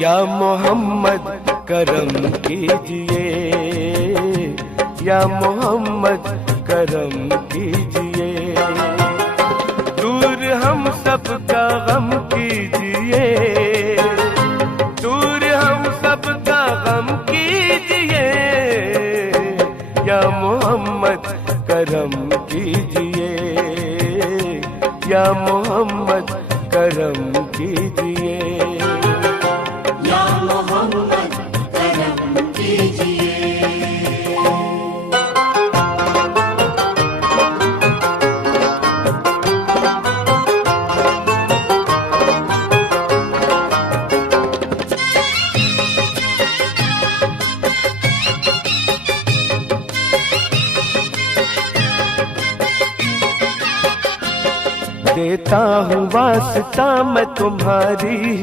या मोहम्मद करम कीजिए, या मोहम्मद करम कीजिए। दूर हम सब का गम कीजिए, दूर हम सब का गम कीजिए। या मोहम्मद करम कीजिए, या मोहम्मद करम कीजिए। या मोहम्मद करम कीजिए। देता हूँ वास्ता मैं तुम्हारी।